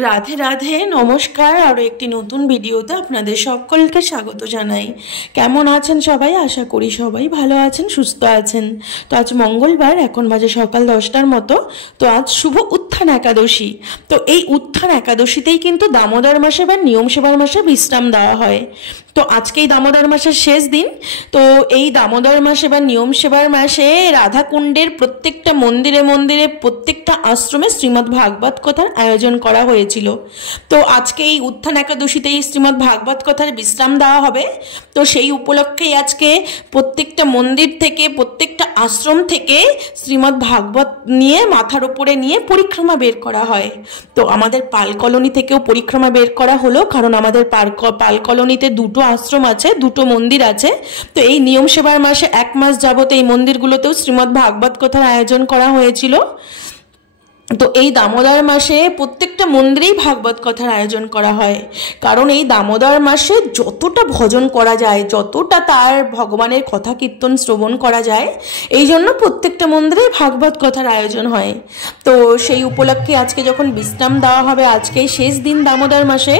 রাধে রাধে, নমস্কার। আরও একটি নতুন ভিডিওতে আপনাদের সকলকে স্বাগত জানাই। কেমন আছেন সবাই? আশা করি সবাই ভালো আছেন, সুস্থ আছেন। তো আজ মঙ্গলবার, এখন বাজে সকাল 10টার মতো। তো আজ শুভ উত্থান একাদশী। তো এই উত্থান একাদশীতেই কিন্তু দামোদর মাসে বা নিয়ম সেবার মাসে বিশ্রাম দেওয়া হয়। তো আজকেই দামোদর মাসের শেষ দিন। তো এই দামোদর মাসে বা নিয়ম সেবার মাসে রাধাকুণ্ডের প্রত্যেকটা মন্দিরে মন্দিরে, প্রত্যেকটা আশ্রমে শ্রীমদ্ ভাগবত কথার আয়োজন করা হয়েছিল। তো আজকে এই উত্থান একাদশীতেই শ্রীমদ্ ভাগবত কথার বিশ্রাম দেওয়া হবে। তো সেই উপলক্ষেই আজকে প্রত্যেকটা মন্দির থেকে, প্রত্যেকটা আশ্রম থেকে শ্রীমদ্ ভাগবত নিয়ে মাথার উপরে নিয়ে পরিক্রমা বের করা হয়। তো আমাদের পাল কলোনি থেকেও পরিক্রমা বের করা হলো, কারণ আমাদের পাল কলোনিতে দুটো আশ্রম আছে, দুটো মন্দির আছে। তো এই নিয়ম সেবার মাসে 1 মাস যাবত এই মন্দিরগুলোতেও শ্রীমদ্ ভাগবত কথার আয়োজন করা হয়েছিল। তো এই দামোদর মাসে প্রত্যেকটা মন্দিরেই ভাগবত কথার আয়োজন করা হয়, কারণ এই দামোদর মাসে যতটা ভজন করা যায়, যতটা তার ভগবানের কথা কীর্তন শ্রবণ করা যায়, এই জন্য প্রত্যেকটা মন্দিরেই ভাগবত কথার আয়োজন হয়। তো সেই উপলক্ষে আজকে যখন বিশ্রাম দেওয়া হবে, আজকেই শেষ দিন দামোদর মাসে,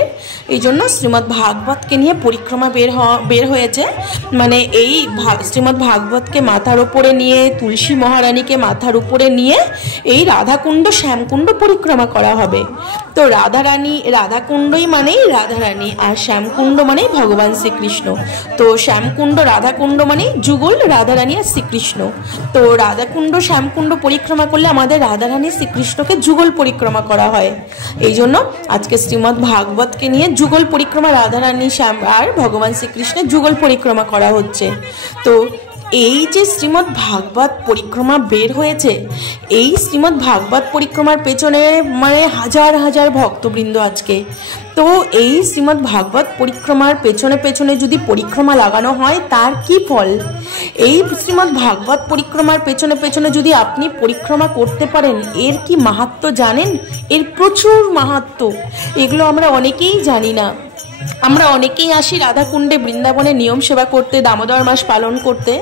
এই জন্য শ্রীমদ্ ভাগবতকে নিয়ে পরিক্রমা বের হয়েছে। মানে এই শ্রীমদ্ ভাগবতকে মাথার উপরে নিয়ে, তুলসী মহারানীকে মাথার উপরে নিয়ে এই রাধাকুণ্ড শ্যামকুণ্ড পরিক্রমা করা হবে। তো রাধাকুণ্ডই মানেই রাধারানী, আর শ্যামকুণ্ড মানেই ভগবান শ্রীকৃষ্ণ। তো শ্যামকুণ্ড রাধাকুণ্ড মানেই যুগল রাধারানী আর শ্রীকৃষ্ণ। তো রাধাকুণ্ড শ্যামকুণ্ড পরিক্রমা করলে আমাদের রাধারানী শ্রীকৃষ্ণকে যুগল পরিক্রমা করা হয়। এই জন্য আজকে শ্রীমদ্ ভাগবতকে নিয়ে যুগল পরিক্রমা, রাধারানী শ্যাম আর ভগবান শ্রীকৃষ্ণের যুগল পরিক্রমা করা হচ্ছে। তো এই যে শ্রীমদ্ ভাগবত পরিক্রমা বের হয়েছে, এই শ্রীমদ্ ভাগবত পরিক্রমার পেছনে মানে হাজার হাজার ভক্তবৃন্দ আজকে। তো এই শ্রীমদ্ ভাগবত পরিক্রমার পেছনে পেছনে যদি পরিক্রমা লাগানো হয়, তার কি ফল? এই শ্রীমদ্ ভাগবত পরিক্রমার পেছনে পেছনে যদি আপনি পরিক্রমা করতে পারেন, এর কি মাহাত্ম্য জানেন? এর প্রচুর মাহাত্ম্য, এগুলো আমরা অনেকেই জানি না। আমরা অনেকেই আসি রাধাকুণ্ডে বৃন্দাবনে নিয়ম সেবা করতে, দামোদর মাস পালন করতে।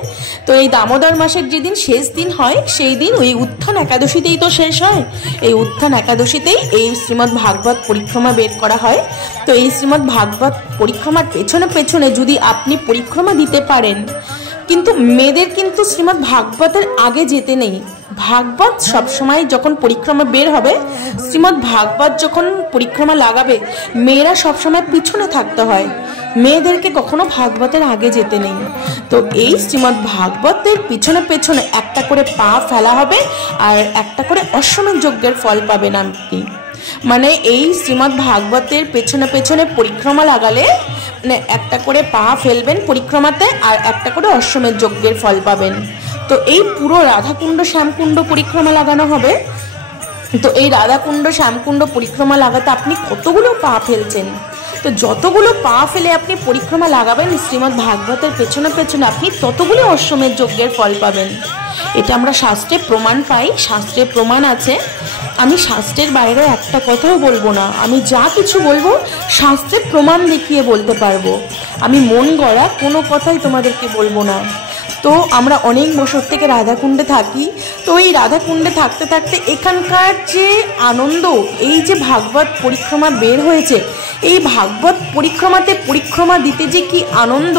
তো এই দামোদর মাসের যেদিন শেষ দিন হয়, সেই দিন ওই উত্থান একাদশীতেই তো শেষ হয়। এই উত্থান একাদশীতেই এই শ্রীমদ্ ভাগবত পরিক্রমা বের করা হয়। তো এই শ্রীমদ্ ভাগবত পরিক্রমার পেছনে পেছনে যদি আপনি পরিক্রমা দিতে পারেন, কিন্তু মেয়েদের কিন্তু শ্রীমদ্ ভাগবতের আগে যেতে নেই। ভাগবত সবসময় যখন পরিক্রমা বের হবে, শ্রীমদ্ ভাগবত যখন পরিক্রমা লাগাবে, মেয়েরা সবসময় পিছনে থাকতে হয়, মেয়েদেরকে কখনো ভাগবতের আগে যেতে নেই। তো এই শ্রীমদ্ ভাগবতের পিছনে পেছনে একটা করে পা ফেলা হবে, আর একটা করে অশ্বমেধ যজ্ঞের ফল পাবেন আপনি। মানে এই শ্রীমদ্ ভাগবতের পেছনে পেছনে পরিক্রমা লাগালে, মানে একটা করে পা ফেলবেন পরিক্রমাতে, আর একটা করে অশ্বমেধ যজ্ঞের ফল পাবেন। তো এই পুরো রাধাকুণ্ড শ্যামকুণ্ড পরিক্রমা লাগানো হবে। তো এই রাধাকুণ্ড শ্যামকুণ্ড পরিক্রমা লাগাতে আপনি কতগুলো পা ফেলছেন? তো যতগুলো পা ফেলে আপনি পরিক্রমা লাগাবেন শ্রীমদ্ ভাগবতের পেছনে পেছনে, আপনি ততগুলো অশ্বমেধ যজ্ঞের ফল পাবেন। এটা আমরা শাস্ত্রে প্রমাণ পাই, শাস্ত্রে প্রমাণ আছে। আমি শাস্ত্রের বাইরে একটা কথাও বলবো না, আমি যা কিছু বলবো শাস্ত্রের প্রমাণ দেখিয়ে বলতে পারবো। আমি মন গড়া কোনো কথাই তোমাদেরকে বলবো না। তো আমরা অনেক বছর থেকে রাধাকুণ্ডে থাকি। তো এই রাধাকুণ্ডে থাকতে থাকতে এখানকার যে আনন্দ, এই যে ভাগবত পরিক্রমা বের হয়েছে, এই ভাগবত পরিক্রমাতে পরিক্রমা দিতে যে কি আনন্দ,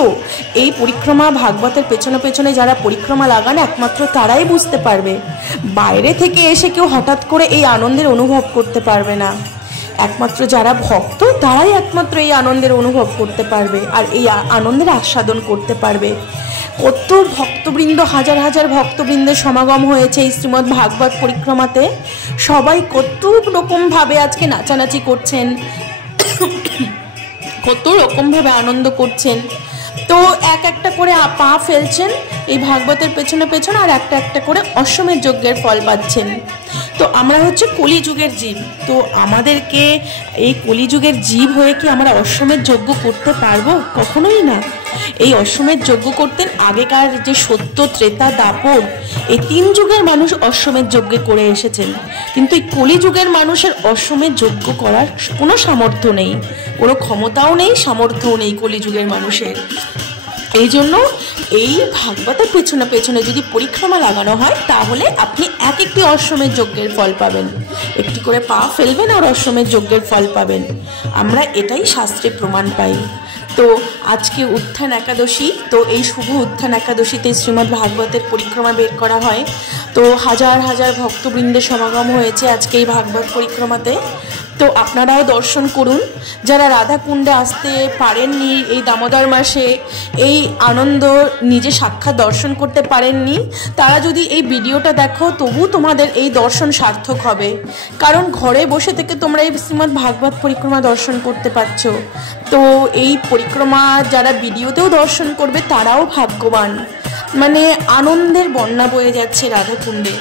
এই পরিক্রমা ভাগবতের পেছনে পেছনে যারা পরিক্রমা লাগান, একমাত্র তারাই বুঝতে পারবে। বাইরে থেকে এসে কেউ হঠাৎ করে এই আনন্দের অনুভব করতে পারবে না। একমাত্র যারা ভক্ত, তারাই একমাত্র এই আনন্দের অনুভব করতে পারবে, আর এই আনন্দের আস্বাদন করতে পারবে। কত ভক্তবৃন্দ, হাজার হাজার ভক্তবৃন্দের সমাগম হয়েছে এই শ্রীমদ্ ভাগবত পরিক্রমাতে। সবাই কত রকমভাবে আজকে নাচানাচি করছেন, কত রকমভাবে আনন্দ করছেন। তো একটা করে পা ফেলছেন এই ভাগবতের পেছনে পেছনে, আর একটা একটা করে অশ্বমেধ যজ্ঞের ফল পাচ্ছেন। তো আমরা হচ্ছে কলিযুগের জীব। তো আমাদেরকে এই কলিযুগের জীব হয়ে কি আমরা অশ্বমেধ যজ্ঞ করতে পারবো? কখনোই না। এই অশ্বমেধ যজ্ঞ করতেন আগেকার যে সত্য, ত্রেতা, দাপর, এই 3 যুগের মানুষ অশ্বমেধ যজ্ঞ করে এসেছেন। কিন্তু এই কলিযুগের মানুষের অশ্বমেধ যজ্ঞ করার কোনো সামর্থ্য নেই, কোনো ক্ষমতাও নেই, সামর্থ্যও নেই কলিযুগের মানুষের। এই জন্য এই ভাগবতের পেছনে পেছনে যদি পরিক্রমা লাগানো হয় তাহলে আপনি এক একটি অশ্বমেধ যজ্ঞের ফল পাবেন, একটি করে পা ফেলবেন আর অশ্বমেধ যজ্ঞের ফল পাবেন। আমরা এটাই শাস্ত্রে প্রমাণ পাই। তো আজকে উত্থান একাদশী, তো এই শুভ উত্থান একাদশীতে শ্রীমদ্ ভাগবতের পরিক্রমা বের করা হয়। তো হাজার হাজার ভক্তবৃন্দের সমাগম হয়েছে আজকে এই ভাগবত পরিক্রমাতে। তো আপনারাও দর্শন করুন। যারা রাধাকুণ্ডে আসতে পারেননি এই দামোদর মাসে, এই আনন্দ নিজে সাক্ষাৎ দর্শন করতে পারেননি, তারা যদি এই ভিডিওটা দেখো তবু তোমাদের এই দর্শন সার্থক হবে। কারণ ঘরে বসে থেকে তোমরা এই শ্রীমদ্ ভাগবত পরিক্রমা দর্শন করতে পারছো। তো এই পরিক্রমা যারা ভিডিওতেও দর্শন করবে তারাও ভাগ্যবান। মানে আনন্দের বন্যা বয়ে যাচ্ছে রাধাকুণ্ডে।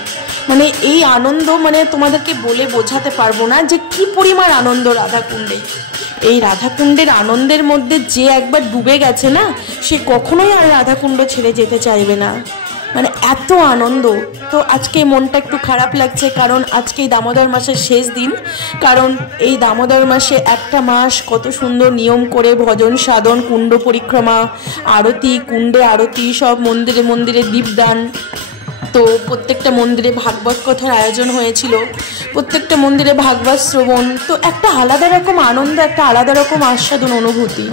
মানে এই আনন্দ মানে তোমাদেরকে বলে বোঝাতে পারবো না যে কি পরিমাণ আনন্দ রাধাকুণ্ডে। এই রাধাকুণ্ডের আনন্দের মধ্যে যে একবার ডুবে গেছে না, সে কখনোই আর রাধাকুণ্ড ছেড়ে যেতে চাইবে না। মানে এত আনন্দ। তো আজকে মনটা একটু খারাপ লাগছে, কারণ আজকে এই দামোদর মাসের শেষ দিন। কারণ এই দামোদর মাসে একটা মাস কত সুন্দর নিয়ম করে ভজন সাধন, কুণ্ড পরিক্রমা, আরতি, কুণ্ডে আরতি, সব মন্দিরে মন্দিরে দীপদান। তো প্রত্যেকটা মন্দিরে ভাগবত কথার আয়োজন হয়েছিল, প্রত্যেকটা মন্দিরে ভাগবত শ্রবণ। তো একটা আলাদা রকম আনন্দ, একটা আলাদা রকম আস্বাদন অনুভূতি।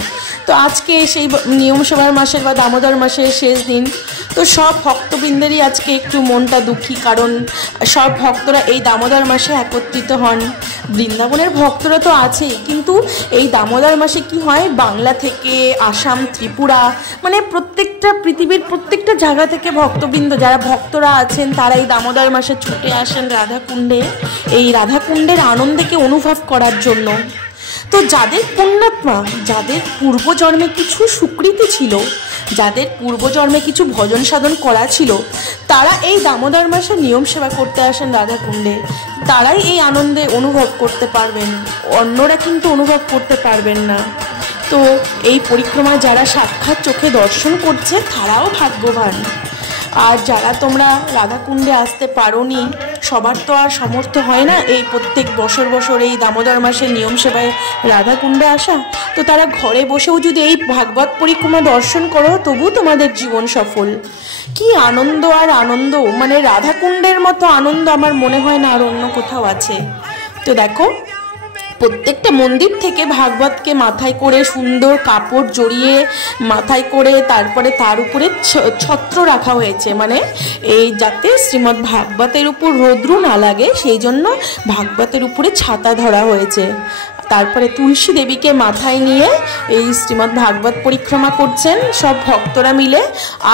তো আজকে সেই নিয়ম সভার মাসের বা দামোদর মাসের শেষ দিন। তো সব ভক্তবৃন্দেরই আজকে একটু মনটা দুঃখী, কারণ সব ভক্তরা এই দামোদর মাসে একত্রিত হন। বৃন্দাবনের ভক্তরা তো আছেই, কিন্তু এই দামোদর মাসে কি হয়, বাংলা থেকে আসাম, ত্রিপুরা, মানে প্রত্যেকটা পৃথিবীর প্রত্যেকটা জায়গা থেকে ভক্তবৃন্দ যারা ভক্তরা আছেন তারা এই দামোদর মাসে ছুটে আসেন রাধাকুণ্ডে, এই রাধাকুণ্ডের আনন্দকে অনুভব করার জন্য। তো যাদের পুণ্যাত্মা, যাদের পূর্বজন্মে কিছু সুকৃতি ছিল, যাদের পূর্বজন্মে কিছু ভজন সাধন করা ছিল, তারা এই দামোদর মাসে নিয়ম সেবা করতে আসেন রাধাকুণ্ডে। তারাই এই আনন্দে অনুভব করতে পারবেন, অন্যরা কিন্তু অনুভব করতে পারবেন না। তো এই পরিক্রমা যারা সাক্ষাৎ চোখে দর্শন করছে তারাও ভাগ্যবান। আর যারা তোমরা রাধাকুণ্ডে আসতে পারোনি, সবার তো আর সামর্থ্য হয় না এই প্রত্যেক বছর বছর এই দামোদর মাসের নিয়ম সেবায় রাধাকুণ্ডে আসা। তো তারা ঘরে বসেও যদি এই ভাগবত পরিক্রমা দর্শন করো তবু তোমাদের জীবন সফল। কি আনন্দ আর আনন্দ, মানে রাধাকুণ্ডের মতো আনন্দ আমার মনে হয় না আর অন্য কোথাও আছে। তো দেখো প্রত্যেকটা মন্দির থেকে ভাগবতকে মাথায় করে সুন্দর কাপড় জড়িয়ে মাথায় করে তারপরে তার উপরে ছত্র রাখা হয়েছে, মানে এই যাতে শ্রীমদ্ ভাগবতের উপর রৌদ্র না লাগে সেই জন্য ভাগবতের উপরে ছাতা ধরা হয়েছে। তারপরে তুলসী দেবীকে মাথায় নিয়ে এই শ্রীমদ্ ভাগবত পরিক্রমা করছেন সব ভক্তরা মিলে,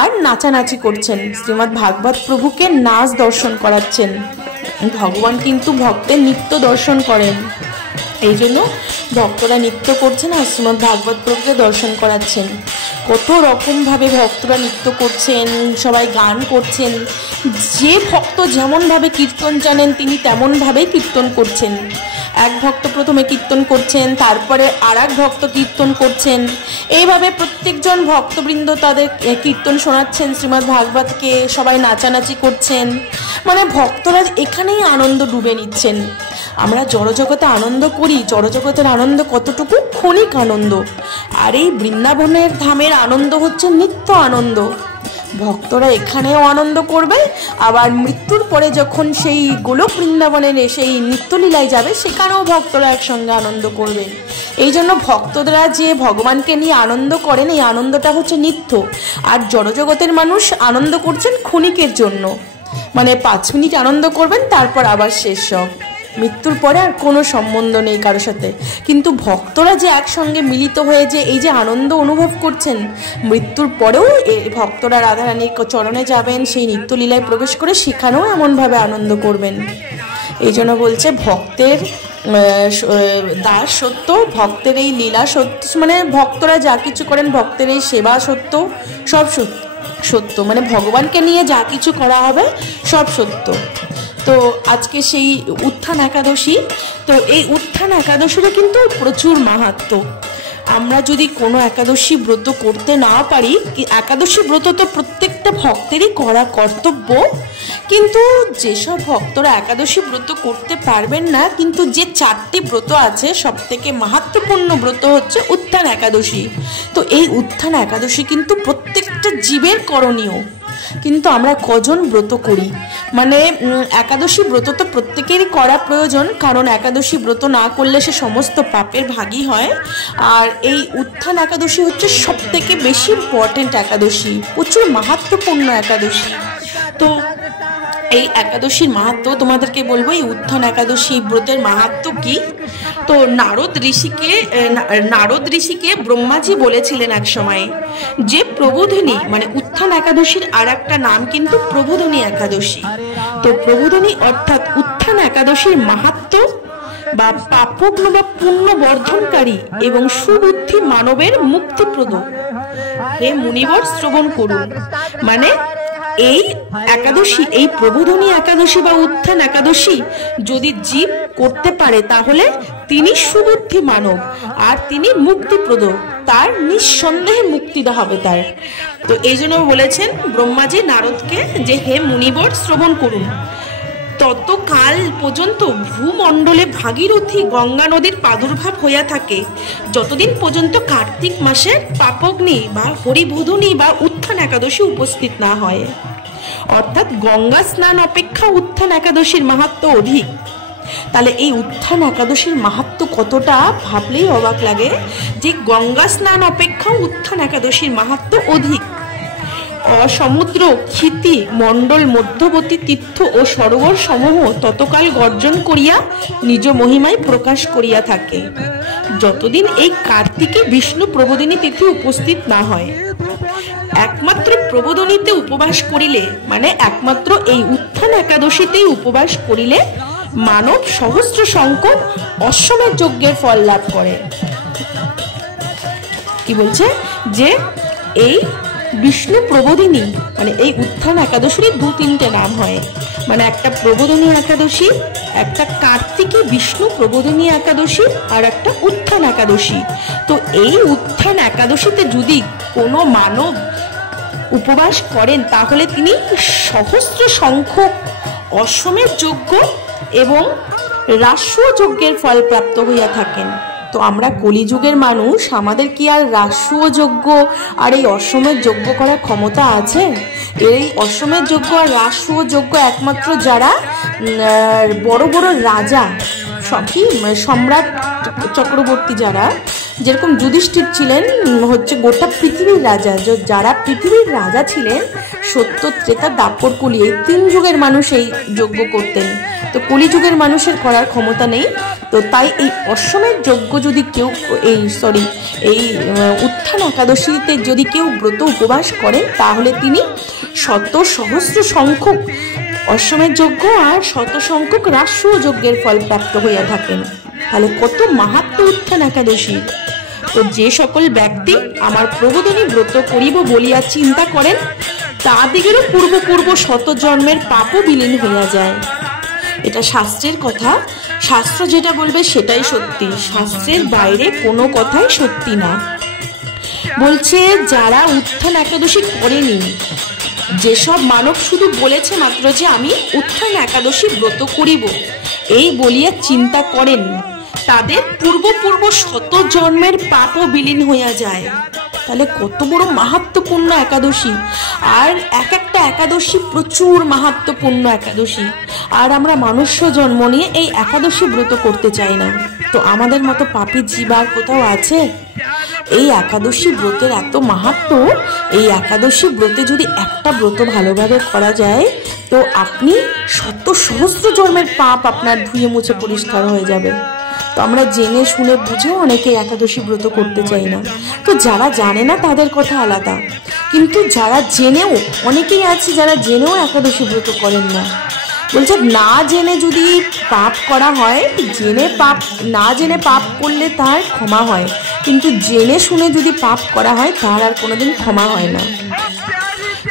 আর নাচানাচি করছেন, শ্রীমদ্ ভাগবত প্রভুকে নাচ দর্শন করাচ্ছেন। ভগবান কিন্তু ভক্তের নিত্য দর্শন করেন, এই জন্য ভক্তরা নৃত্য করছেন আর শ্রীমদ্ ভাগবত প্রভুকে দর্শন করাচ্ছেন। কত রকমভাবে ভক্তরা নৃত্য করছেন, সবাই গান করছেন। যে ভক্ত যেমনভাবে কীর্তন জানেন তিনি তেমনভাবেই কীর্তন করছেন। এক ভক্ত প্রথমে কীর্তন করছেন, তারপরে আর এক ভক্ত কীর্তন করছেন। এইভাবে প্রত্যেকজন ভক্তবৃন্দ তাদের কীর্তন শোনাচ্ছেন শ্রীমদ্ ভাগবতকে, সবাই নাচানাচি করছেন। মানে ভক্তরা এখানেই আনন্দ ডুবে নিচ্ছেন। আমরা জড়জগতে আনন্দ করি, জড়জগতের আনন্দ কতটুকু, ক্ষণিক আনন্দ। আর এই বৃন্দাবনের ধামের আনন্দ হচ্ছে নিত্য আনন্দ। ভক্তরা এখানেও আনন্দ করবে, আবার মৃত্যুর পরে যখন সেই গোলক বৃন্দাবনের সেই নিত্যলীলায় যাবে সেখানেও ভক্তরা একসঙ্গে আনন্দ করবেন। এই জন্য ভক্তরা যে ভগবানকে নিয়ে আনন্দ করেন এই আনন্দটা হচ্ছে নিত্য। আর জড়জগতের মানুষ আনন্দ করছেন ক্ষণিকের জন্য, মানে 5 মিনিট আনন্দ করবেন তারপর আবার শেষ সব, মৃত্যুর পরে আর কোনো সম্বন্ধ নেই কারোর সাথে। কিন্তু ভক্তরা যে একসঙ্গে মিলিত হয়ে যে এই যে আনন্দ অনুভব করছেন, মৃত্যুর পরেও এই ভক্তরা রাধারানীর চরণে যাবেন, সেই নিত্যলীলায় প্রবেশ করে সেখানেও এমনভাবে আনন্দ করবেন। এই জন্য বলছে ভক্তের দাস সত্য, ভক্তের এই লীলা সত্য, মানে ভক্তরা যা কিছু করেন ভক্তের এই সেবা সত্য, সব সত্য, মানে ভগবানকে নিয়ে যা কিছু করা হবে সব সত্য। তো আজকে সেই উত্থান একাদশী, তো এই উত্থান একাদশীরও কিন্তু প্রচুর মাহাত্ম্য। আমরা যদি কোনো একাদশী ব্রত করতে না পারি, একাদশী ব্রত তো প্রত্যেকটা ভক্তেরই করা কর্তব্য, কিন্তু যেসব ভক্তরা একাদশী ব্রত করতে পারবেন না, কিন্তু যে 4টি ব্রত আছে সব থেকে মাহাত্ম্যপূর্ণ ব্রত হচ্ছে উত্থান একাদশী। তো এই উত্থান একাদশী কিন্তু প্রত্যেকটা জীবের করণীয়, কিন্তু আমরা কজন ব্রত করি? মানে একাদশী ব্রত তো প্রত্যেকেরই করা প্রয়োজন, কারণ একাদশী ব্রত না করলে সে সমস্ত পাপের ভাগী হয়। আর এই উত্থান একাদশী হচ্ছে সব থেকে বেশি ইম্পর্টেন্ট একাদশী, প্রচুর মাহাত্ম্যপূর্ণ একাদশী। তো এই একাদশীর মাহাত্ম্য তোমাদেরকে বলবো। এই উত্থান একাদশী ব্রতের মাহাত্ম্য কি? তো নারদ ঋষিকে ব্রহ্মাজি বলেছিলেন এক সময় যে প্রবোধিনী, মানে উত্থান একাদশীর আর একটা নাম কিন্তু প্রবোধিনী একাদশী। তো প্রবোধিনী অর্থাৎ উত্থান একাদশীর মাহাত্ম্য বা পাপগ্ন বা পুণ্য বর্ধনকারী এবং সুবুদ্ধি মানবের মুক্তিপ্রদ। হে মুনিবর শ্রবণ করুন। মানে এই একাদশী, এই প্রবোধিনী একাদশী বা উত্থান একাদশী যদি জীব করতে পারে তাহলে তিনি সুবুদ্ধি মানব আর তিনি মুক্তিপ্রদ, তার নিঃসন্দেহে মুক্তি হবে তার। তো এই জন্য বলেছেন ব্রহ্মাজি নারদকে যে হে মুনিবর শ্রবণ করুন। ততকাল পর্যন্ত ভূমণ্ডলে ভাগীরথী গঙ্গা নদীর প্রাদুর্ভাব হইয়া থাকে, যতদিন পর্যন্ত কার্তিক মাসের পাপগ্নি বা হরিবোধিনী বা উত্থান একাদশী উপস্থিত না হয়। অর্থাৎ গঙ্গা স্নান অপেক্ষা উত্থান একাদশীর মাহাত্ম্য অধিক। তাহলে এই উত্থান একাদশীর মাহাত্ম্য কতটা ভাবলেই অবাক লাগে যে গঙ্গা স্নান অপেক্ষা উত্থান একাদশীর মাহাত্ম্য অধিক। সমুদ্র, ক্ষিতি, মণ্ডল, মধ্যবর্তী তীর্থ ও সরোবর সমূহ ততকাল গর্জন করিয়া নিজ মহিমায় প্রকাশ করিয়া থাকে, যতদিন এই কার্তিকে বিষ্ণু প্রবোধিনী তিথি উপস্থিত না হয়। একমাত্র প্রবোধিনীতে উপবাস করিলে, মানে একমাত্র এই উত্থান একাদশীতেই উপবাস করিলে মানব সহস্র সংখ্যক অশ্বমেধ যজ্ঞের ফল লাভ করে। কি বলছে যে এই বিষ্ণু প্রবোধিনী, মানে এই উত্থান একাদশীর 2-3টে নাম হয়, মানে একটা প্রবোধিনী একাদশী, একটা কার্তিকী বিষ্ণু প্রবোধিনী একাদশী, আর একটা উত্থান একাদশী। তো এই উত্থান একাদশীতে যদি কোনো মানব উপবাস করেন তাহলে তিনি সহস্র সংখ্যক অশ্বমেধ যজ্ঞ এবং রাষ্ট্র যজ্ঞের ফল প্রাপ্ত হইয়া থাকেন। তো আমরা কলিযুগের মানুষ, আমাদের কি আর রাষ্ট্র যজ্ঞ আর এই অশ্বমেধ যজ্ঞ করার ক্ষমতা আছে? এই অশ্বমেধ যজ্ঞ আর রাষ্ট্র যজ্ঞ একমাত্র যারা বড় বড় রাজা, সবই সম্রাট চক্রবর্তী, যারা যেরকম যুধিষ্ঠির ছিলেন হচ্ছে গোটা পৃথিবীর রাজা, যারা পৃথিবীর রাজা ছিলেন সত্য, ত্রেতা, দ্বাপর, কলি, এই 3 যুগের মানুষ এই যজ্ঞ করতেন। তো কলিযুগের মানুষের করার ক্ষমতা নেই। তো তাই এই অশ্বমেধ যজ্ঞ যদি কেউ এই উত্থান একাদশীতে যদি কেউ ব্রত উপবাস করেন তাহলে তিনি শত সহস্র সংখ্যক অশ্বমেধ যজ্ঞ আর শত সংখ্যক রাষ্ট্র যজ্ঞের ফল প্রাপ্ত হইয়া থাকেন। তাহলে কত মাহাত্ম্য উত্থান একাদশী। তো যে সকল ব্যক্তি আমার প্রবোধিনী ব্রত করিব বলিয়া চিন্তা করেন তাদিগেরও পূর্ব শত জন্মের পাপও বিলীন হইয়া যায়। এটা শাস্ত্রের কথা, শাস্ত্র যেটা বলবে সেটাই সত্যি, শাস্ত্রের বাইরে কোনো কথাই সত্যি না। বলছে যারা উত্থান একাদশী করেনি, যেসব মানব শুধু বলেছে মাত্র যে আমি উত্থান একাদশী ব্রত করিব এই বলিয়া চিন্তা করেন, তাদের পূর্ব শত জন্মের পাপও বিলীন হইয়া যায়। তাহলে কত বড় মাহাত্ম্যপূর্ণ একাদশী। আর এক একটা একাদশী প্রচুর মাহাত্ম্যপূর্ণ একাদশী, আর আমরা মনুষ্য জন্ম নিয়ে এই একাদশী ব্রত করতে চাই না। তো আমাদের মতো পাপী জীব আর কোথাও আছে? এই একাদশী ব্রতের এত মাহাত্ম্য, এই একাদশী ব্রতে যদি একটা ব্রত ভালোভাবে করা যায় তো আপনি শত সহস্র জন্মের পাপ আপনার ধুয়ে মুছে পরিষ্কার হয়ে যাবে। তো আমরা জেনে শুনে বুঝেও অনেকে একাদশী ব্রত করতে চাই না। তো যারা জানে না তাদের কথা আলাদা, কিন্তু যারা জেনেও, অনেকেই আছে যারা জেনেও একাদশী ব্রত করেন না। বলছে না জেনে যদি পাপ করা হয়, না জেনে পাপ করলে তার ক্ষমা হয়, কিন্তু জেনে শুনে যদি পাপ করা হয় তার আর কোনোদিন ক্ষমা হয় না।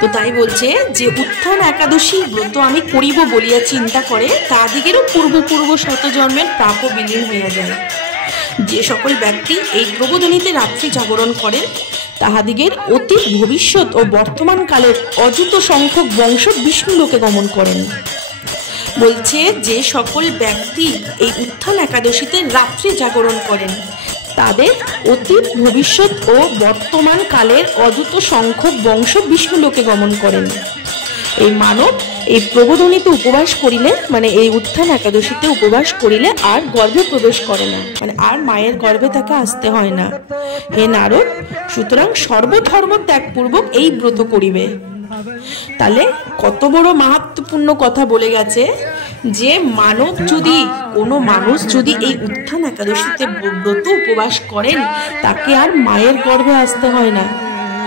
তো তাই বলছে যে উত্থান একাদশী ব্রত আমি করিব বলিয়া চিন্তা করে তাদিগেরও পূর্ব শত জন্মের পাপও বিলীন হইয়া যায়। যে সকল ব্যক্তি এই প্রবোধনীতে রাত্রি জাগরণ করেন তাহাদিগের অতীত ভবিষ্যৎ ও বর্তমান কালের অযুত সংখ্যক বংশ বিষ্ণুলোকে গমন করেন। বলছে যে সকল ব্যক্তি এই উত্থান একাদশীতে রাত্রি জাগরণ করেন তাদের অতীত ভবিষ্যৎ ও বর্তমান কালের অযুত সংখ্যক বংশ বিষ্ণুলোকে গমন করেন। এই মানব এই প্রবোধনীতে উপবাস করিলে, মানে এই উত্থান একাদশীতে উপবাস করিলে আর গর্ভে প্রবেশ করে না, মানে আর মায়ের গর্ভে তাকে আসতে হয় না। হে নারদ, সুতরাং সর্বধর্ম ত্যাগপূর্বক এই ব্রত করিবে। তাহলে কত বড় মাহাত্ম্যপূর্ণ কথা বলে গেছে যে কোনো মানুষ যদি এই উত্থান একাদশীতে ব্রত উপবাস করেন তাকে আর মায়ের গর্ভে আসতে হয় না,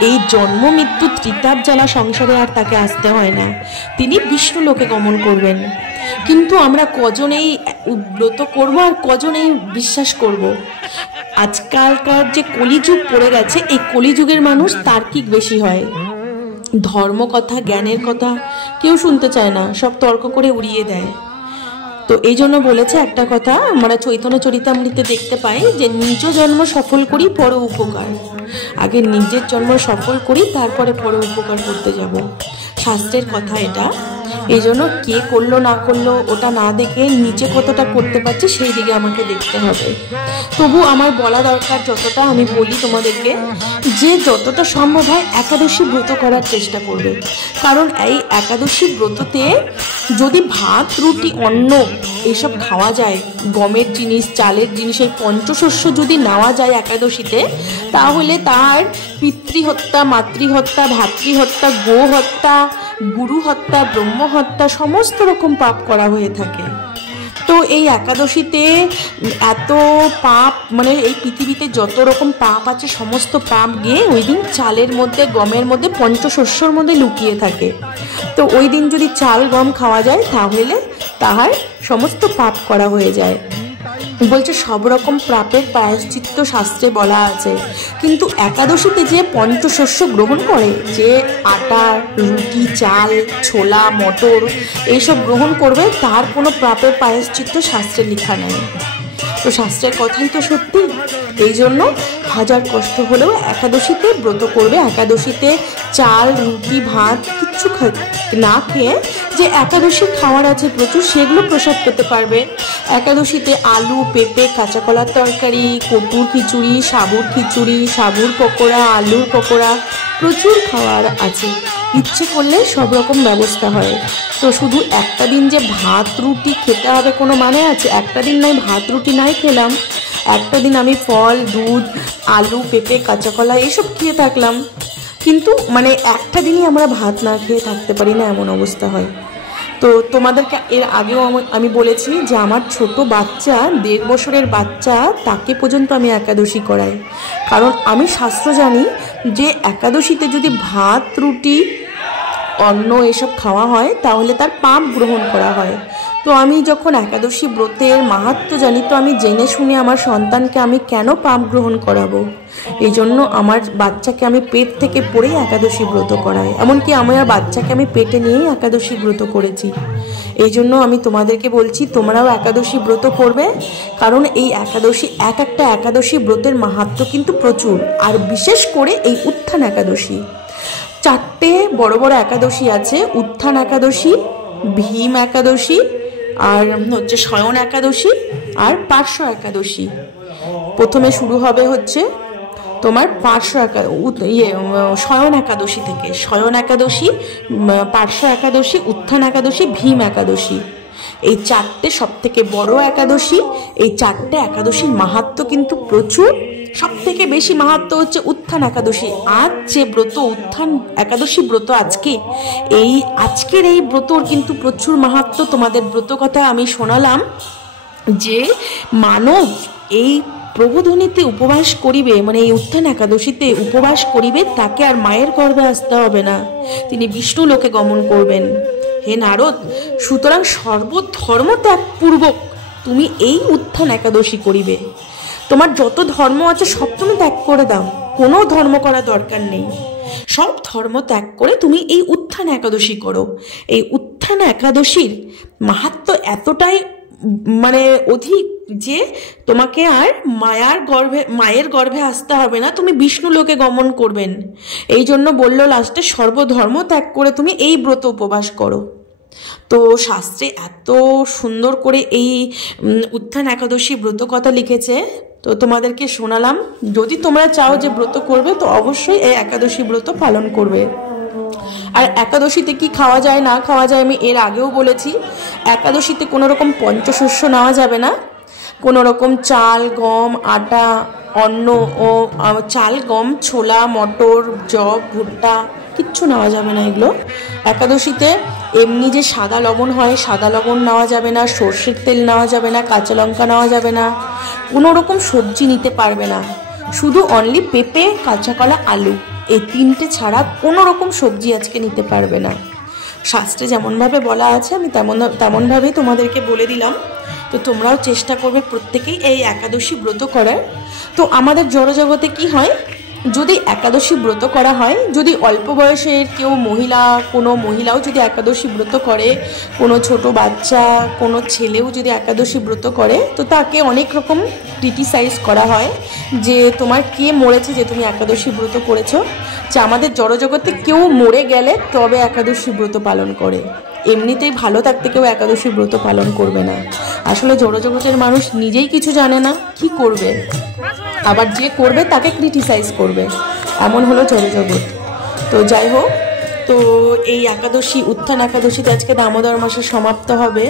এই জন্ম মৃত্যু ত্রিতাপ জ্বালা সংসারে আর তাকে আসতে হয় না, তিনি বিষ্ণু লোকে গমন করবেন। কিন্তু আমরা কজন এই ব্রত করব আর কজন এই বিশ্বাস করব? আজকালকার যে কলিযুগ পড়ে গেছে, এই কলিযুগের মানুষ তার্কিক বেশি হয়, ধর্ম কথা জ্ঞানের কথা কেউ শুনতে চায় না, সব তর্ক করে উড়িয়ে দেয়। তো এই জন্য বলেছে একটা কথা, আমরা চৈতন্য চরিতামৃতে দেখতে পাই যে নিজ জন্ম সফল করি পর উপকার। আগে নিজের জন্ম সফল করি, তারপরে পরে উপকার করতে যাব, শাস্ত্রের কথা এটা। এই জন্য কে করলো না করলো ওটা না দেখে নিজে কতটা করতে পারছি সেই দিকে আমাকে দেখতে হবে। তবু আমার বলা দরকার যতটা আমি বলি তোমাদেরকে, যে যতটা সম্ভব হয় একাদশী ব্রত করার চেষ্টা করবে। কারণ এই একাদশী ব্রততে যদি ভাত রুটি অন্ন এইসব খাওয়া যায়, গমের জিনিস চালের জিনিস, এই পঞ্চশস্য যদি নেওয়া যায় একাদশীতে, তাহলে তার পিতৃহত্যা মাতৃহত্যা ভাতৃহত্যা গো হত্যা গুরু হত্যা ব্রহ্ম হত্যা সমস্ত রকম পাপ করা হয়ে থাকে। তো এই একাদশীতে এত পাপ, মানে এই পৃথিবীতে যত রকম পাপ আছে সমস্ত পাপ গিয়ে ওই দিন চালের মধ্যে গমের মধ্যে পঞ্চশস্যর মধ্যে লুকিয়ে থাকে। তো ওই দিন যদি চাল গম খাওয়া যায় তাহলে তাহার সমস্ত পাপ করা হয়ে যায়। বলছে সব রকম পাপের প্রায়শ্চিত্ত শাস্ত্রে বলা আছে, কিন্তু একাদশীতে যে পঞ্চশস্য গ্রহণ করে, যে আটা রুটি চাল ছোলা মটর এইসব গ্রহণ করবে, তার কোনো পাপের প্রায়শ্চিত্ত শাস্ত্রে লেখা নেই। তো শাস্ত্রের কথাই তো সত্যি। এই জন্য হাজার কষ্ট হলেও একাদশীতে ব্রত করবে। একাদশীতে চাল রুটি ভাত কিচ্ছু না খেয়ে যে একাদশী খাওয়ার আছে প্রচুর, সেগুলো প্রসাদ পেতে পারবে। একাদশীতে আলু পেঁপে কাঁচা কলার তরকারি, কটুর খিচুড়ি, সাবুর পকোড়া, আলুর পকোড়া প্রচুর খাওয়ার আছে। ইচ্ছে করলে সব রকম ব্যবস্থা হয়। তো শুধু একটা দিন যে ভাত রুটি খেতে হবে কোনো মানে আছে? একটা দিন নয় ভাত রুটি নাই খেলাম, একটা দিন আমি ফল দুধ আলু পেঁপে কাঁচা কলা এইসব খেয়ে থাকলাম, কিন্তু মানে একটা দিনই আমরা ভাত না খেয়ে থাকতে পারি না, এমন অবস্থা হয়। তো তোমাদেরকে এর আগেও আমি বলেছি যে আমার ছোট বাচ্চা 1.5 বছরের বাচ্চা, তাকে পর্যন্ত আমি একাদশী করাই। কারণ আমি শাস্ত্র জানি যে একাদশীতে যদি ভাত রুটি অন্ন এসব খাওয়া হয় তাহলে তার পাপ গ্রহণ করা হয়। তো আমি যখন একাদশী ব্রতের মাহাত্ম্য জানি, তো আমি জেনে শুনে আমার সন্তানকে আমি কেন পাপ গ্রহণ করাবো? এই জন্য আমার বাচ্চাকে আমি পেট থেকে পড়েই একাদশী ব্রত করাই। এমনকি আমার বাচ্চাকে আমি পেটে নিয়েই একাদশী ব্রত করেছি। এই জন্য আমি তোমাদেরকে বলছি তোমরাও একাদশী ব্রত করবে, কারণ এই একাদশী একটা একাদশী ব্রতের মাহাত্ম্য কিন্তু প্রচুর। আর বিশেষ করে এই উত্থান একাদশী, 4টে বড় বড় একাদশী আছে। উত্থান একাদশী, ভীম একাদশী, আর হচ্ছে শয়ন একাদশী আর পার্শ্ব একাদশী। প্রথমে শুরু হবে হচ্ছে তোমার শয়ন একাদশী থেকে। শয়ন একাদশী, পার্শ্ব একাদশী, উত্থান একাদশী, ভীম একাদশী, এই 4টে সব থেকে বড় একাদশী। এই 4টে একাদশীর মাহাত্ম্য কিন্তু প্রচুর। সব থেকে বেশি মাহাত্ম্য হচ্ছে উত্থান একাদশী। আজ যে ব্রত উত্থান একাদশী ব্রত আজকের এই ব্রতর কিন্তু প্রচুর মাহাত্ম্য। তোমাদের ব্রত কথা আমি শোনালাম যে মানব এই প্রবোধনীতে উপবাস করিবে, মানে এই উত্থান একাদশীতে উপবাস করিবে, তাকে আর মায়ের গর্ভে আসতে হবে না, তিনি বিষ্ণু লোকে গমন করবেন। হে নারদ, সুতরাং সর্বধর্ম ত্যাগপূর্বক তুমি এই উত্থান একাদশী করিবে। তোমার যত ধর্ম আছে সব তুমি ত্যাগ করে দাও, কোনো ধর্ম করা দরকার নেই, সব ধর্ম ত্যাগ করে তুমি এই উত্থান একাদশী করো। এই উত্থান একাদশীর মাহাত্ম্য এতটাই মানে অধিক যে তোমাকে আর মায়ের গর্ভে আসতে হবে না, তুমি বিষ্ণু লোকে গমন করবেন। এই জন্য বলল লাস্টে সর্বধর্ম ত্যাগ করে তুমি এই ব্রত উপবাস করো। তো শাস্ত্রে এত সুন্দর করে এই উত্থান একাদশী ব্রত কথা লিখেছে, তো তোমাদেরকে শোনালাম। যদি তোমরা চাও যে ব্রত করবে তো অবশ্যই এই একাদশী ব্রত পালন করবে। আর একাদশীতে কি খাওয়া যায় না খাওয়া যায় আমি এর আগেও বলেছি। একাদশীতে কোনো রকম পঞ্চশস্য নেওয়া যাবে না, কোনো রকম চাল, গম, আটা, অন্ন ও চাল, গম, ছোলা, মটর, জব, ভুট্টা কিচ্ছু নেওয়া যাবে না এগুলো। একাদশীতে এমনি যে সাদা লবণ হয় সাদা লবণ নেওয়া যাবে না, সর্ষের তেল নেওয়া যাবে না, কাঁচা লঙ্কা নেওয়া যাবে না, কোনো রকম সবজি নিতে পারবে না, শুধু অনলি পেঁপে, কাঁচা কলা, আলু, এই তিনটে ছাড়া কোনো রকম সবজি আজকে নিতে পারবে না। শাস্ত্রে যেমনভাবে বলা আছে আমি তেমনভাবেই তোমাদেরকে বলে দিলাম। তো তোমরাও চেষ্টা করবে প্রত্যেকেই এই একাদশী ব্রত করার। তো আমাদের জড়জগতে কি হয়, যদি একাদশী ব্রত করা হয়, যদি অল্প বয়সের কেউ কোনো মহিলাও যদি একাদশী ব্রত করে, কোনো ছোট বাচ্চা, কোনো ছেলেও যদি একাদশী ব্রত করে, তো তাকে অনেক রকম ক্রিটিসাইজ করা হয় যে তোমার কে মরেছে যে তুমি একাদশী ব্রত করেছো। যে আমাদের জড়জগতে কেউ মরে গেলে তবে একাদশী ব্রত পালন করে, এমনিতেই ভালো থাকতে কেউ একাদশী ব্রত পালন করবে না। আসলে জড়জগতের মানুষ নিজেই কিছু জানে না, কি করবে, আবার যে করবে তাকে ক্রিটিসাইজ করবে, এমন হলো জড়জগৎ। তো যাই হোক, তো এই একাদশী উত্থান একাদশীতে আজকে দামোদর মাসে সমাপ্ত হবে।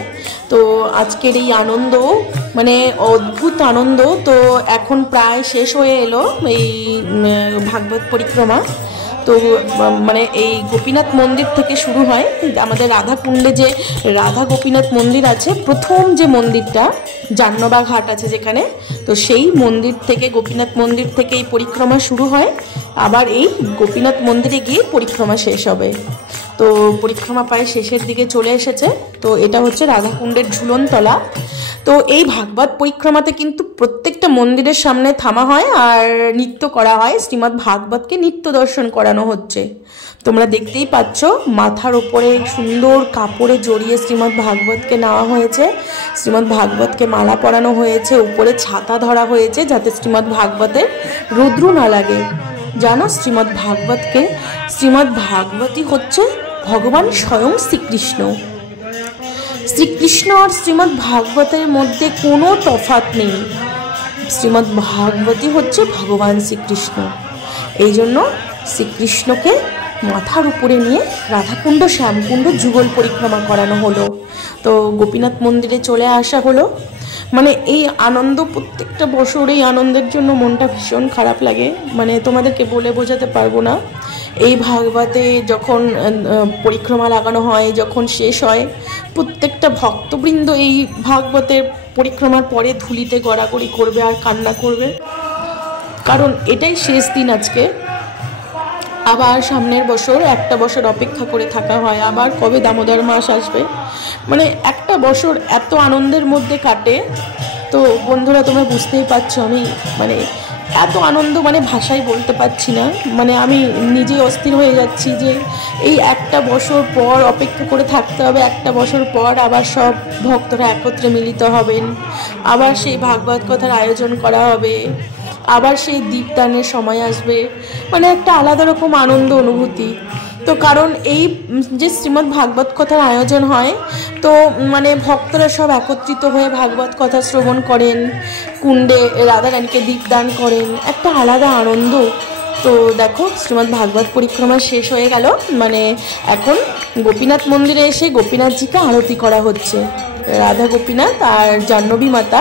তো আজকের এই আনন্দ মানে অদ্ভুত আনন্দ। তো এখন প্রায় শেষ হয়ে এলো এই ভাগবত পরিক্রমা। তো মানে এই গোপীনাথ মন্দির থেকে শুরু হয়, আমাদের রাধাকুণ্ডে যে রাধা গোপীনাথ মন্দির আছে, প্রথম যে মন্দিরটা জাহ্নবা ঘাট আছে যেখানে, তো সেই মন্দির থেকে গোপীনাথ মন্দির থেকে এই পরিক্রমা শুরু হয়, আবার এই গোপীনাথ মন্দিরে গিয়ে পরিক্রমা শেষ হবে। তো পরিক্রমা প্রায় শেষের দিকে চলে এসেছে। তো এটা হচ্ছে রাধাকুণ্ডের ঝুলনতলা। তো এই ভাগবত পরিক্রমাতে কিন্তু প্রত্যেকটা মন্দিরের সামনে থামা হয় আর নৃত্য করা হয়, শ্রীমদ্ ভাগবতকে নিত্য দর্শন করানো হচ্ছে। তোমরা দেখতেই পাচ্ছ মাথার ওপরে সুন্দর কাপড়ে জড়িয়ে শ্রীমদ্ ভাগবতকে নেওয়া হয়েছে, শ্রীমদ্ ভাগবতকে মালা পরানো হয়েছে, উপরে ছাতা ধরা হয়েছে যাতে শ্রীমদ্ ভাগবতের রৌদ্র না লাগে। জানো শ্রীমদ্ ভাগবতী হচ্ছে ভগবান স্বয়ং শ্রীকৃষ্ণ। শ্রীকৃষ্ণ আর শ্রীমদ্ ভাগবতের মধ্যে কোনো তফাৎ নেই, শ্রীমদ্ ভাগবতী হচ্ছে ভগবান শ্রীকৃষ্ণ। এই জন্য শ্রীকৃষ্ণকে মাথার উপরে নিয়ে রাধাকুণ্ড শ্যামকুণ্ড যুগল পরিক্রমা করানো হলো। তো গোপীনাথ মন্দিরে চলে আসা হলো। মানে এই আনন্দ, প্রত্যেকটা বছর এই আনন্দের জন্য মনটা ভীষণ খারাপ লাগে, মানে তোমাদেরকে বলে বোঝাতে পারবো না। এই ভাগবতে যখন পরিক্রমা লাগানো হয়, যখন শেষ হয়, প্রত্যেকটা ভক্তবৃন্দ এই ভাগবতের পরিক্রমার পরে ধুলিতে গড়াগড়ি করবে আর কান্না করবে, কারণ এটাই শেষ দিন আজকে। আবার সামনের বছর একটা বছর অপেক্ষা করে থাকা হয়, আবার কবে দামোদর মাস আসবে। মানে একটা বছর এত আনন্দের মধ্যে কাটে। তো বন্ধুরা তোমরা বুঝতেই পারছো আমি মানে এত আনন্দ মানে ভাষায় বলতে পারছি না, মানে আমি নিজে অস্থির হয়ে যাচ্ছি যে এই একটা বছর পর অপেক্ষা করে থাকতে হবে, একটা বছর পর আবার সব ভক্তরা একত্রে মিলিত হবেন, আবার সেই ভাগবত কথার আয়োজন করা হবে, আবার সেই দীপদানের সময় আসবে, মানে একটা আলাদা রকম আনন্দ অনুভূতি। তো কারণ এই যে শ্রীমদ্ ভাগবত কথার আয়োজন হয়, তো মানে ভক্তরা সব একত্রিত হয়ে ভাগবত কথা শ্রবণ করেন, কুণ্ডে রাধারানীকে দীপদান করেন, একটা আলাদা আনন্দ। তো দেখো শ্রীমদ্ ভাগবত পরিক্রমা শেষ হয়ে গেল, মানে এখন গোপীনাথ মন্দিরে এসে গোপীনাথজিকে আরতি করা হচ্ছে। রাধা গোপীনাথ আর জাহ্নবী মাতা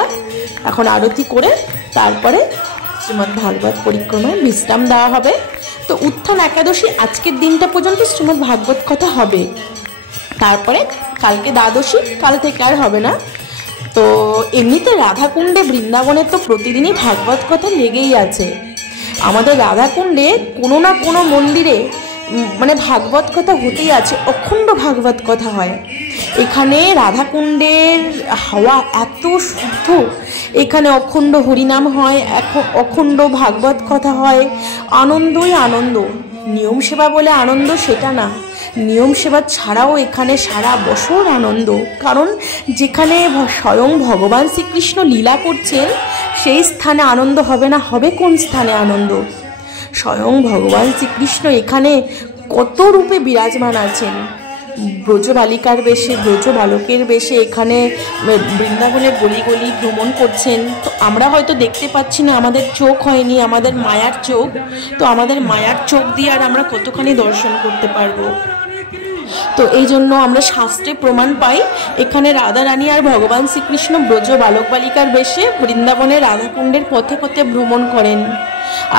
এখন আরতি করে তারপরে শ্রীমদ্ ভাগবত পরিক্রমায় বিশ্রাম দেওয়া হবে। তো উত্থান একাদশী আজকের দিনটা পর্যন্ত শ্রীমদ্ ভাগবত কথা হবে, তারপরে কালকে দ্বাদশী, কাল থেকে আর হবে না। তো এমনিতে রাধাকুণ্ডে বৃন্দাবনে তো প্রতিদিনই ভাগবত কথা লেগেই আছে। আমাদের রাধাকুণ্ডে কোনো না কোনো মন্দিরে মানে ভাগবত কথা হতেই আছে, অখণ্ড ভাগবত কথা হয়। এখানে রাধাকুণ্ডের হাওয়া এত শুদ্ধ, এখানে অখণ্ড হরিনাম হয়, অখণ্ড ভাগবত কথা হয়, আনন্দই আনন্দ। নিয়ম সেবা বলে আনন্দ সেটা না, নিয়ম সেবা ছাড়াও এখানে সারা বছর আনন্দ, কারণ যেখানে স্বয়ং ভগবান শ্রীকৃষ্ণ লীলা করছেন সেই স্থানে আনন্দ হবে না, হবে কোন স্থানে আনন্দ? স্বয়ং ভগবান শ্রীকৃষ্ণ এখানে কত রূপে বিরাজমান আছেন, ব্রজবালিকার বেশে, ব্রজ বালকের বেশে এখানে বৃন্দাবনের গলি গলি ভ্রমণ করছেন। তো আমরা হয়তো দেখতে পাচ্ছি না, আমাদের চোখ হয়নি, আমাদের মায়ার চোখ, তো আমাদের মায়ার চোখ দিয়ে আর আমরা কতখানি দর্শন করতে পারবো? তো এই জন্য আমরা শাস্ত্রে প্রমাণ পাই এখানে রাধা রানী আর ভগবান শ্রীকৃষ্ণ ব্রজ বালক বালিকার বেশে বৃন্দাবনের রাধাকুণ্ডের পথে পথে ভ্রমণ করেন।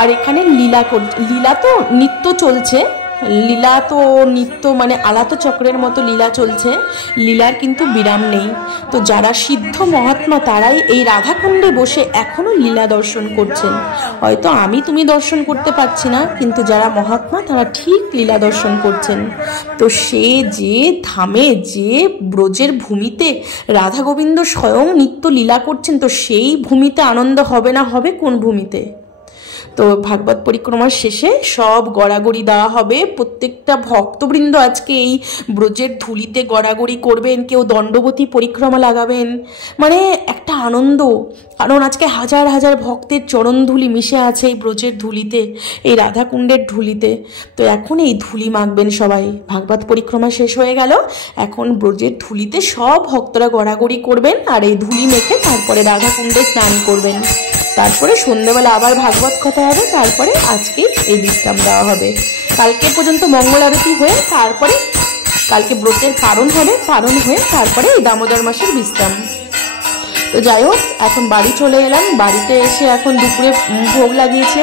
আর এখানে লীলা তো নিত্য চলছে, লীলা তো নিত্য মানে আলাত চক্রের মতো লীলা চলছে, লীলার কিন্তু বিরাম নেই। তো যারা সিদ্ধ মহাত্মা তারাই এই রাধাকুণ্ডে বসে এখনো লীলা দর্শন করছেন। হয়তো আমি তুমি দর্শন করতে পারছি না, কিন্তু যারা মহাত্মা তারা ঠিক লীলা দর্শন করছেন। তো সে যে ধামে, যে ব্রজের ভূমিতে রাধা গোবিন্দ স্বয়ং নিত্য লীলা করছেন, তো সেই ভূমিতে আনন্দ হবে না, হবে কোন ভূমিতে? তো ভাগবত পরিক্রমার শেষে সব গড়াগড়ি দেওয়া হবে, প্রত্যেকটা ভক্তবৃন্দ আজকে এই ব্রজের ধুলিতে গড়াগড়ি করবেন, কেউ দণ্ডবতী পরিক্রমা লাগাবেন, মানে একটা আনন্দ। কারণ আজকে হাজার হাজার ভক্তের চরণ ধুলি মিশে আছে এই ব্রজের ধুলিতে, এই রাধাকুণ্ডের ধুলিতে। তো এখন এই ধুলি মাখবেন সবাই। ভাগবত পরিক্রমা শেষ হয়ে গেল, এখন ব্রজের ধুলিতে সব ভক্তরা গড়াগড়ি করবেন আর এই ধুলি মেখে তারপরে রাধাকুণ্ডে স্নান করবেন। তারপরে সন্ধ্যেবেলা আবার ভাগবত কথা হবে, তারপরে আজকে এই বিশ্রাম দেওয়া হবে। কালকে পর্যন্ত মঙ্গল আরতি হয়ে তারপরে কালকে ব্রতের পারণ হবে, পারণ হয়ে তারপরে এই দামোদর মাসের বিশ্রাম। তো যাই হোক, এখন বাড়ি চলে এলাম। বাড়িতে এসে এখন দুপুরে ভোগ লাগিয়েছে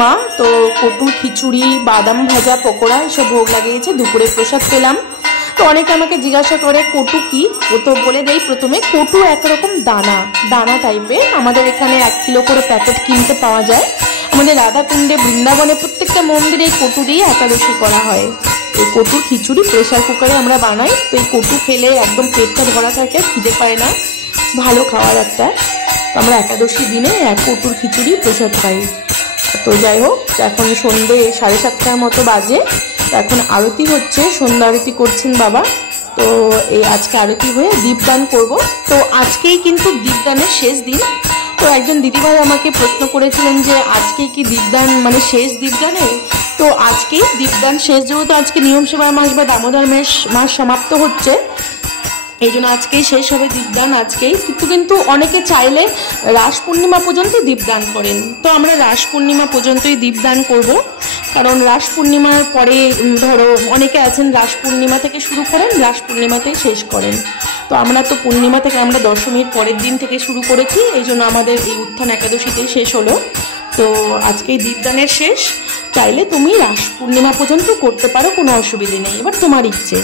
মা, তো কটু খিচুড়ি, বাদাম ভাজা, পকোড়া এসব ভোগ লাগিয়েছে, দুপুরে প্রসাদ পেলাম। তো অনেকে আমাকে জিজ্ঞাসা করে কটু কি, ও তো বলে দেই প্রথমে, কটু একরকম দানা টাইপের, আমাদের এখানে 1 কিলো করে প্যাকেট কিনতে পাওয়া যায়। আমাদের রাধাকুণ্ডে বৃন্দাবনে প্রত্যেকটা মন্দিরে এই কটু দিয়ে একাদশী করা হয়। এই কটুর খিচুড়ি প্রেশার কুকারে আমরা বানাই। তো এই কটু খেলে একদম পেটটা ভরা থাকে, খিদে পায় না, ভালো খাওয়ার একটা। তো আমরা একাদশী দিনে 1 কটুর খিচুড়ি প্রসাদ পাই। তো যাই হোক, এখন সন্ধ্যে 7:30 মতো বাজে, এখন আরতি হচ্ছে, সন্ধ্যা আরতি করছেন বাবা। তো এই আজকে আরতি হয়ে দীপদান করব। তো আজকেই কিন্তু দীপদানের শেষ দিন। তো একজন দিদিভাই আমাকে প্রশ্ন করেছিলেন যে আজকেই কি দীপদান, মানে শেষ দীপদানের? তো আজকেই দীপদান শেষ, যেহেতু আজকে নিয়ম সেবা মাস বা দামোদর মাস সমাপ্ত হচ্ছে, এই জন্য আজকেই শেষ হবে দীপদান, আজকেই। কিন্তু অনেকে চাইলে রাস পূর্ণিমা পর্যন্ত দীপদান করেন। তো আমরা রাস পূর্ণিমা পর্যন্তই দীপদান করব, কারণ রাস পূর্ণিমার পরে ধরো অনেকে আছেন রাস পূর্ণিমা থেকে শুরু করেন, রাস পূর্ণিমাতেই শেষ করেন। তো আমরা তো পূর্ণিমা থেকে, আমরা দশমীর পরের দিন থেকে শুরু করেছি, এই জন্য আমাদের এই উত্থান একাদশীতেই শেষ হলো। তো আজকেই দীপদানের শেষ, চাইলে তুমি রাস পূর্ণিমা পর্যন্ত করতে পারো, কোনো অসুবিধে নেই, এবার তোমার ইচ্ছে।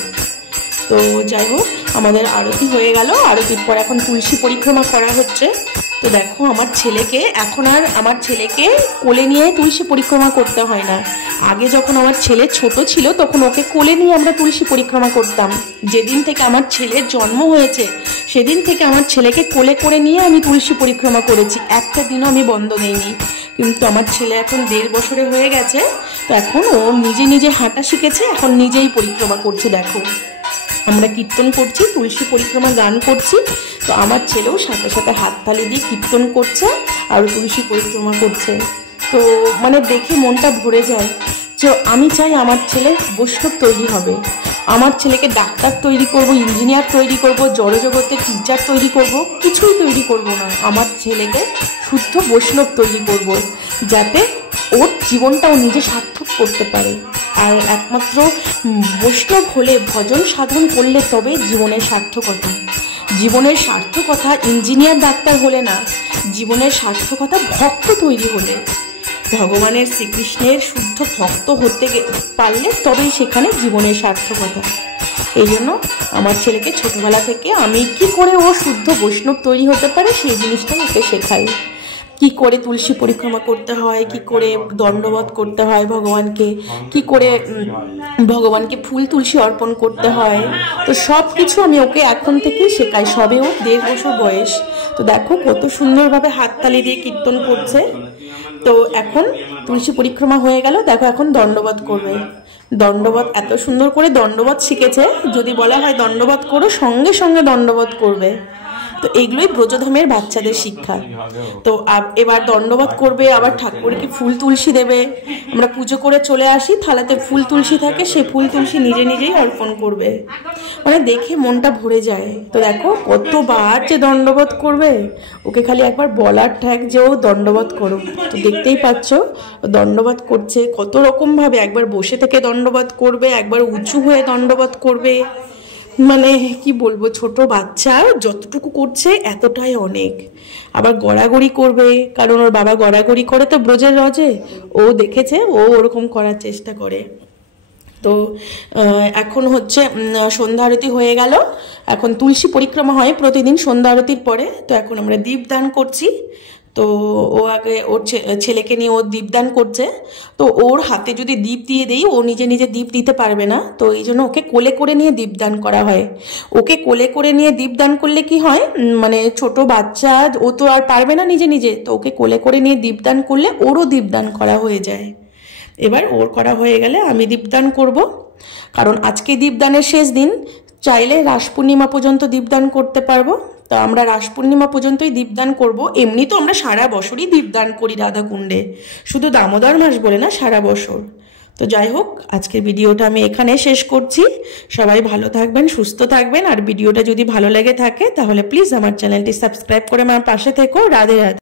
তো যাই হোক, আমাদের আরতি হয়ে গেল। আরতির পর এখন তুলসী পরিক্রমা করা হচ্ছে। তো দেখো, আমার ছেলেকে এখন আর আমার ছেলেকে কোলে নিয়ে তুলসী পরিক্রমা করতে হয় না। আগে যখন আমার ছেলে ছোট ছিল তখন ওকে কোলে নিয়ে আমরা তুলসী পরিক্রমা করতাম। যেদিন থেকে আমার ছেলের জন্ম হয়েছে সেদিন থেকে আমার ছেলেকে কোলে করে নিয়ে আমি তুলসী পরিক্রমা করেছি, একটা দিনও আমি বন্ধ নেইনি। কিন্তু আমার ছেলে এখন 1.5 বছরের হয়ে গেছে, তো এখন ও নিজে নিজে হাঁটা শিখেছে, এখন নিজেই পরিক্রমা করছে। দেখো, আমরা কীর্তন করছি, তুলসী পরিক্রমা গান করছি, তো আমার ছেলেও সাথে সাথে হাততালি দিয়ে কীর্তন করছে আর তুলসী পরিক্রমা করছে। তো মানে দেখে মনটা ভরে যায় যে আমি চাই আমার ছেলে বৈষ্ণব তৈরি হবে, আমার ছেলেকে ডাক্তার তৈরি করব, ইঞ্জিনিয়ার তৈরি করব, জড়জগতের টিচার তৈরি করব, কিছুই তৈরি করব না, আমার ছেলেকে শুদ্ধ বৈষ্ণব তৈরি করব, যাতে ওর জীবনটা ও নিজে সার্থক করতে পারে। আর একমাত্র বৈষ্ণব হলে, ভজন সাধন করলে তবে জীবনের সার্থকতা। জীবনের সার্থকতা ইঞ্জিনিয়ার ডাক্তার হলে না, জীবনের সার্থকতা ভক্ত তৈরি হলে, ভগবানের শ্রীকৃষ্ণের শুদ্ধ ভক্ত হতে পারলে তবেই সেখানে জীবনের সার্থকতা। এই জন্য আমার ছেলেকে ছোটবেলা থেকে আমি কি করে ও শুদ্ধ বৈষ্ণব তৈরি হতে পারে সেই জিনিসটাই ওকে শেখাই। কি করে তুলসী পরিক্রমা করতে হয়, কি করে দণ্ডবত করতে হয় ভগবানকে, কি করে ভগবানকে ফুল তুলসী অর্পণ করতে হয়, তো সব কিছু আমি ওকে এখন থেকেই শেখাই। সবে ওর 1.5 বছর বয়স। তো দেখো কত সুন্দরভাবে হাততালি দিয়ে কীর্তন করছে। তো এখন তুলসী পরিক্রমা হয়ে গেল, দেখো এখন দণ্ডবত করবে। দণ্ডবত এত সুন্দর করে দণ্ডবত শিখেছে, যদি বলা হয় দণ্ডবত করো সঙ্গে সঙ্গে দণ্ডবত করবে। তো এইগুলোই ব্রজধামের বাচ্চাদের শিক্ষা। তো এবার দণ্ডবত করবে, আবার ঠাকুরকে ফুল তুলসী দেবে। আমরা পুজো করে চলে আসি, থালাতে ফুল তুলসী থাকে, সে ফুল তুলসী নিজে নিজেই অর্পণ করবে। মানে দেখে মনটা ভরে যায়। তো দেখো কতবার যে দণ্ডবত করবে, ওকে খালি একবার বলার ঠ্যাক যে ও দণ্ডবত করো। তো দেখতেই পাচ্ছ দণ্ডবত করছে কত রকম ভাবে, একবার বসে থেকে দণ্ডবত করবে, একবার উঁচু হয়ে দণ্ডবত করবে। মানে কি বলবো, ছোট বাচ্চা যতটুকু করছে এতটাই অনেক। আবার গড়াগড়ি করবে, কারণ ওর বাবা গড়াগড়ি করে তো ব্রজের রজে, ও দেখেছে, ও ওরকম করার চেষ্টা করে। তো এখন হচ্ছে সন্ধ্যা আরতি হয়ে গেল, এখন তুলসী পরিক্রমা হয় প্রতিদিন সন্ধ্যা আরতির পরে। তো এখন আমরা দীপদান করছি। তো ও আগে ওর ছেলেকে নিয়ে ও দীপদান করছে। তো ওর হাতে যদি দীপ দিয়ে দেই, ও নিজে নিজে দীপ দিতে পারবে না, তো এই জন্য ওকে কোলে করে নিয়ে দীপদান করা হয়। ওকে কোলে করে নিয়ে দীপদান করলে কি হয়, মানে ছোট বাচ্চা ও তো আর পারবে না নিজে নিজে, তো ওকে কোলে করে নিয়ে দীপদান করলে ওরও দীপদান করা হয়ে যায়। এবার ওর করা হয়ে গেলে আমি দীপদান করব, কারণ আজকে দীপদানের শেষ দিন। চাইলে রাস পূর্ণিমা পর্যন্ত দীপদান করতে পারবো। তো আমরা রাস পূর্ণিমা পর্যন্তই দীপদান করব। এমনি তো আমরা সারা বছরই দীপদান করি রাধাকুণ্ডে, শুধু দামোদর মাস বলে না, সারা বছর। তো যাই হোক, আজকের ভিডিওটা আমি এখানে শেষ করছি। সবাই ভালো থাকবেন, সুস্থ থাকবেন। আর ভিডিওটা যদি ভালো লেগে থাকে তাহলে প্লিজ আমার চ্যানেলটি সাবস্ক্রাইব করে আমার পাশে থেকো। রাধে রাধে।